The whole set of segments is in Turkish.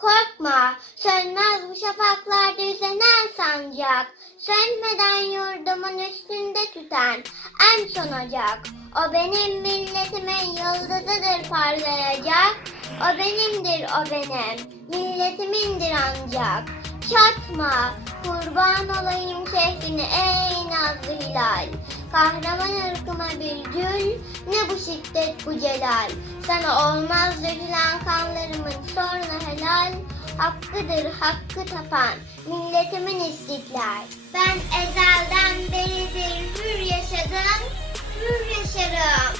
Korkma, sönmez bu şafaklarda yüzenen sancak. Sönmeden yurdumun üstünde tüten en son ocak. O benim milletimin yıldızıdır parlayacak. O benimdir o benim, milletimindir ancak. Çatma, kurban olayım şehrine ey nazlı hilal. Kahraman ırkıma bir gül, ne bu şiddet bu celal. Sana olmaz dökülen kanlarımın sonra helal. Hakkıdır hakkı tapan, milletimin istiklal. Ben ezelden beridir hür yaşadım, hür yaşarım.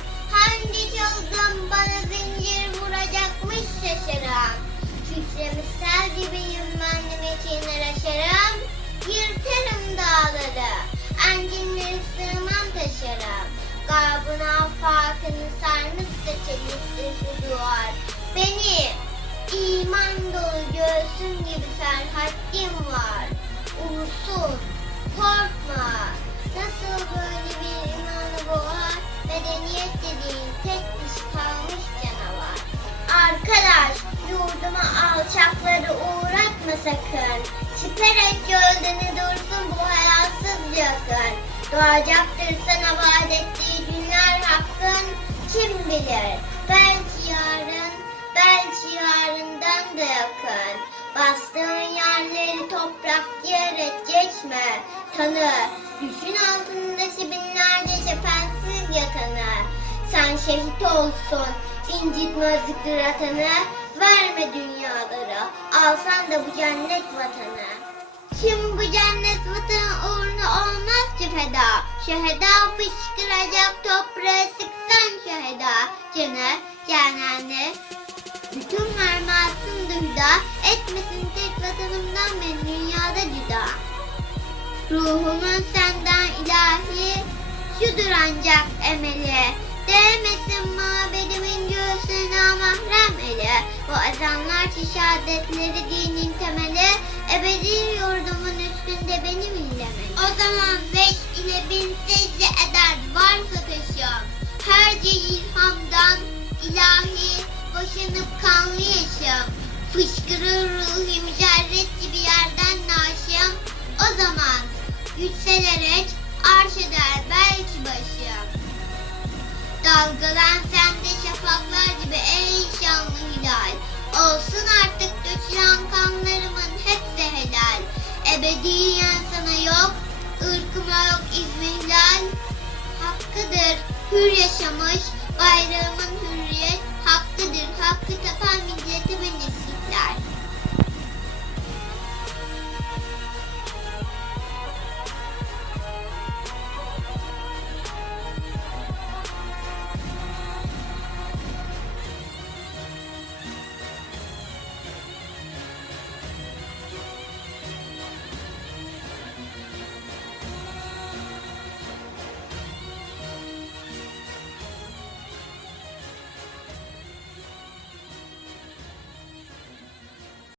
Göğsüm gibi serhattim var. Ulusun, korkma. Nasıl böyle bir imanı boğar? Medeniyet dediğin tek dişi kalmış canavar. Arkadaş, yurduma alçakları uğratma sakın. Siper et gölgeni dursun bu hayasız yakın. Doğacaktır sana vaat ettiği günler hakkın. Kim bilir, belki yarın, belki yarından da yakın. Bastığın yerleri toprak diyerek geçme. Tanı, düşün altında binlerce şefensiz yatanı. Sen şehit olsun, incitme özgür atanı. Verme dünyaları, alsan da bu cennet vatanı. Kim bu cennet vatanı uğruna olmaz ki feda. Şeheda fışkıracak toprağı sıksan şeheda. Canı, cenani, bütün duyda. Etmesin tek vatanımdan ben dünyada cüda. Ruhumun senden ilahi, şudur ancak emeli. Değmesin mabedimin göğsüne mahrem eli. Bu ezanlar şehadetleri dinin temeli. Ebedi yurdumun üstünde benim illemeli. O zaman beş ile bin secde eder varsa taşım. Her ilhamdan ilahi boşanıp kanlı yaşım. Fışkırır ruhi mücerret gibi yerden naşım. O zaman yükselerek arş eder belki başım. Dalgalan sende şafaklar gibi ey şanlı hilal. Olsun artık dökülen kanlarımın hepsi helal. Ebediyen sana yok, ırkıma yok izmihlal. Hakkıdır hür yaşamış, bayrağım